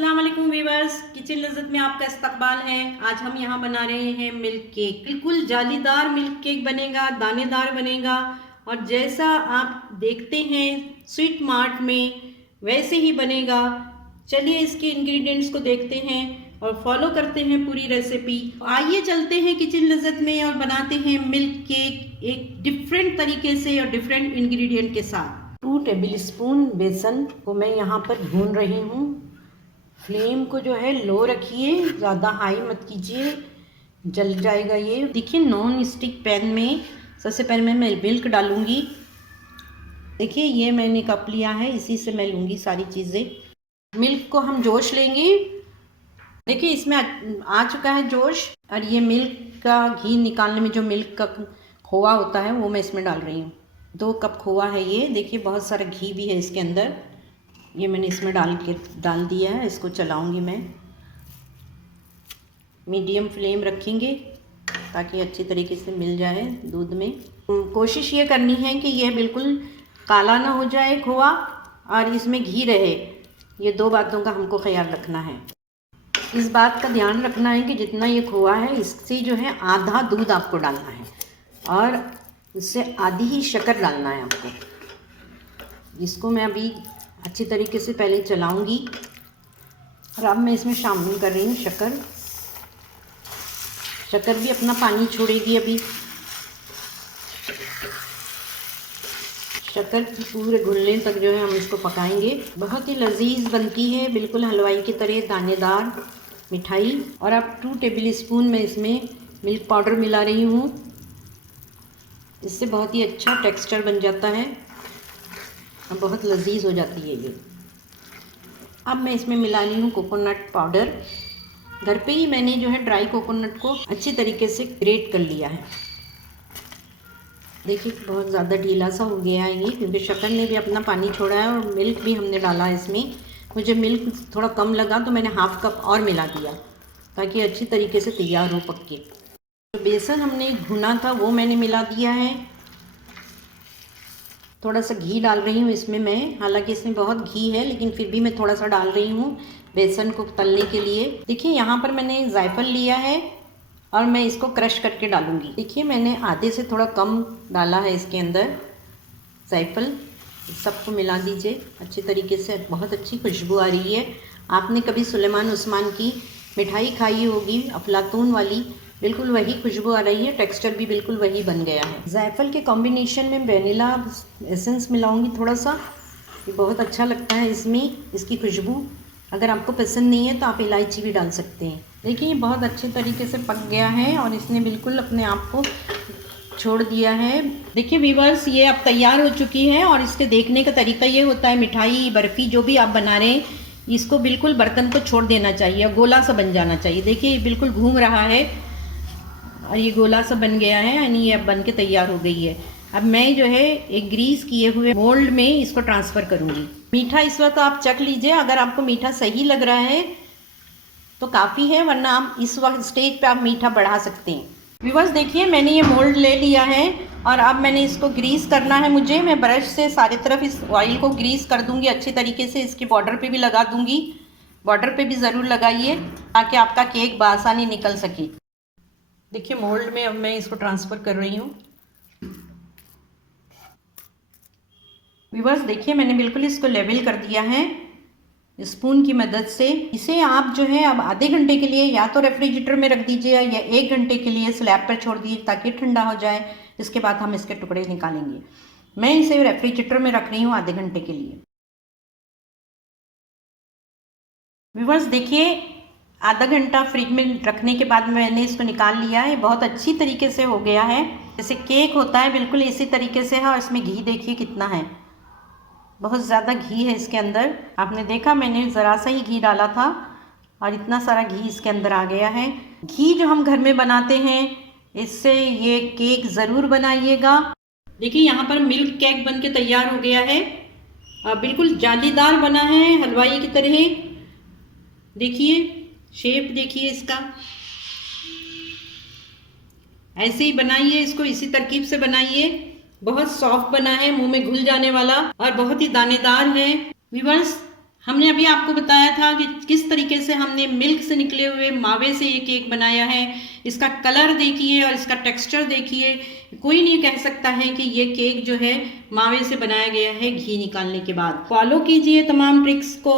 अस्सलाम वालेकुम viewers, kitchen लज़्ज़त में आपका इस्तकबाल है। आज हम यहाँ बना रहे हैं मिल्क केक। बिल्कुल जालीदार मिल्क केक बनेगा, दानेदार बनेगा और जैसा आप देखते हैं स्वीट मार्ट में वैसे ही बनेगा। चलिए इसके इंग्रेडिएंट्स को देखते हैं और फॉलो करते हैं पूरी रेसिपी। आइए चलते हैं किचन लज़्ज़त में और बनाते हैं मिल्क केक एक डिफरेंट तरीके से और डिफरेंट इंग्रेडिएंट के साथ। 2 टेबल स्पून बेसन को मैं यहाँ पर भून रही हूँ। फ्लेम को जो है लो रखिए, ज़्यादा हाई मत कीजिए, जल जाएगा ये। देखिए नॉन स्टिक पैन में सबसे पहले मैं मिल्क डालूँगी। देखिए ये मैंने कप लिया है, इसी से मैं लूँगी सारी चीज़ें। मिल्क को हम जोश लेंगे। देखिए इसमें आ चुका है जोश और ये मिल्क का घी निकालने में जो मिल्क का खोआ होता है वो मैं इसमें डाल रही हूँ। 2 कप खोआ है ये। देखिए बहुत सारा घी भी है इसके अंदर। ये मैंने इसमें डाल दिया है। इसको चलाऊंगी मैं। मीडियम फ्लेम रखेंगे ताकि अच्छी तरीके से मिल जाए दूध में। कोशिश ये करनी है कि यह बिल्कुल काला ना हो जाए खोआ और इसमें घी रहे। ये 2 बातों का हमको ख्याल रखना है। इस बात का ध्यान रखना है कि जितना ये खोआ है इससे जो है आधा दूध आपको डालना है और इससे आधी ही शक्कर डालना है आपको। इसको मैं अभी अच्छी तरीके से पहले चलाऊंगी और अब मैं इसमें शामिल कर रही हूँ शक्कर। शक्कर भी अपना पानी छोड़ेगी अभी। शक्कर पूरे घुलने तक जो है हम इसको पकाएंगे। बहुत ही लजीज बनती है, बिल्कुल हलवाई की तरह दानेदार मिठाई। और अब 2 टेबल स्पून मैं इसमें मिल्क पाउडर मिला रही हूँ। इससे बहुत ही अच्छा टेक्सचर बन जाता है और बहुत लजीज हो जाती है ये। अब मैं इसमें मिला रही हूँ कोकोनट पाउडर। घर पे ही मैंने जो है ड्राई कोकोनट को अच्छी तरीके से ग्रेट कर लिया है। देखिए बहुत ज़्यादा ढीला सा हो गया है ये, क्योंकि शक्कर ने भी अपना पानी छोड़ा है और मिल्क भी हमने डाला है इसमें। मुझे मिल्क थोड़ा कम लगा तो मैंने हाफ कप और मिला दिया ताकि अच्छी तरीके से तैयार हो पक के। तो बेसन हमने भुना था वो मैंने मिला दिया है। थोड़ा सा घी डाल रही हूँ इसमें मैं। हालांकि इसमें बहुत घी है लेकिन फिर भी मैं थोड़ा सा डाल रही हूँ बेसन को तलने के लिए। देखिए यहाँ पर मैंने जायफल लिया है और मैं इसको क्रश करके डालूँगी। देखिए मैंने आधे से थोड़ा कम डाला है इसके अंदर जायफल। सबको मिला दीजिए अच्छी तरीके से। बहुत अच्छी खुशबू आ रही है। आपने कभी सुलेमान उस्मान की मिठाई खाई होगी अफलातून वाली, बिल्कुल वही खुशबू आ रही है। टेक्सचर भी बिल्कुल वही बन गया है। जायफल के कॉम्बिनेशन में वेनिला एसेंस मिलाऊंगी थोड़ा सा। ये बहुत अच्छा लगता है इसमें, इसकी खुशबू। अगर आपको पसंद नहीं है तो आप इलायची भी डाल सकते हैं। देखिए ये बहुत अच्छे तरीके से पक गया है और इसने बिल्कुल अपने आप को छोड़ दिया है। देखिए वीवर्स ये अब तैयार हो चुकी है और इसके देखने का तरीका ये होता है, मिठाई बर्फ़ी जो भी आप बना रहे हैं इसको बिल्कुल बर्तन को छोड़ देना चाहिए, गोला सा बन जाना चाहिए। देखिए ये बिल्कुल घूम रहा है और ये गोला सा बन गया है, यानी ये अब बन के तैयार हो गई है। अब मैं जो है एक ग्रीस किए हुए मोल्ड में इसको ट्रांसफ़र करूँगी। मीठा इस वक्त आप चख लीजिए। अगर आपको मीठा सही लग रहा है तो काफ़ी है, वरना आप इस वक्त स्टेज पे आप मीठा बढ़ा सकते हैं। व्यूअर्स देखिए मैंने ये मोल्ड ले लिया है और अब मैंने इसको ग्रीस करना है मुझे। मैं ब्रश से सारी तरफ इस ऑयल को ग्रीस कर दूँगी अच्छी तरीके से। इसके बॉर्डर पे भी लगा दूँगी। बॉर्डर पे भी ज़रूर लगाइए ताकि आपका केक बआसानी निकल सके। देखिए मोल्ड में अब मैं इसको ट्रांसफ़र कर रही हूँ। व्यूअर्स देखिए मैंने बिल्कुल इसको लेवल कर दिया है स्पून की मदद से। इसे आप जो है अब आधे घंटे के लिए या तो रेफ्रिजरेटर में रख दीजिए या 1 घंटे के लिए स्लैब पर छोड़ दीजिए ताकि ठंडा हो जाए। इसके बाद हम इसके टुकड़े निकालेंगे। मैं इसे रेफ्रिजरेटर में रख रही हूँ आधे घंटे के लिए। व्यूअर्स देखिए आधा घंटा फ्रिज में रखने के बाद मैंने इसको निकाल लिया है। बहुत अच्छी तरीके से हो गया है, जैसे केक होता है बिल्कुल इसी तरीके से है। और इसमें घी देखिए कितना है, बहुत ज़्यादा घी है इसके अंदर। आपने देखा मैंने ज़रा सा ही घी डाला था और इतना सारा घी इसके अंदर आ गया है। घी जो हम घर में बनाते हैं इससे ये केक ज़रूर बनाइएगा। देखिए यहाँ पर मिल्क केक बन के तैयार हो गया है और बिल्कुल जालीदार बना है हलवाई की तरह। देखिए शेप देखिए इसका। ऐसे ही बनाइए इसको, इसी तरकीब से बनाइए। बहुत सॉफ्ट बना है, मुंह में घुल जाने वाला और बहुत ही दानेदार है। व्यूअर्स हमने अभी आपको बताया था कि किस तरीके से हमने मिल्क से निकले हुए मावे से ये केक बनाया है। इसका कलर देखिए और इसका टेक्सचर देखिए, कोई नहीं कह सकता है कि ये केक जो है मावे से बनाया गया है घी निकालने के बाद। फॉलो कीजिए तमाम ट्रिक्स को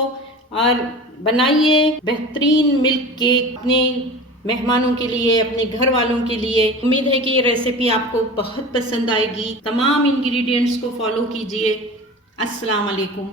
और बनाइए बेहतरीन मिल्क केक अपने मेहमानों के लिए, अपने घर वालों के लिए। उम्मीद है कि ये रेसिपी आपको बहुत पसंद आएगी। तमाम इंग्रेडिएंट्स को फॉलो कीजिए। अस्सलाम वालेकुम।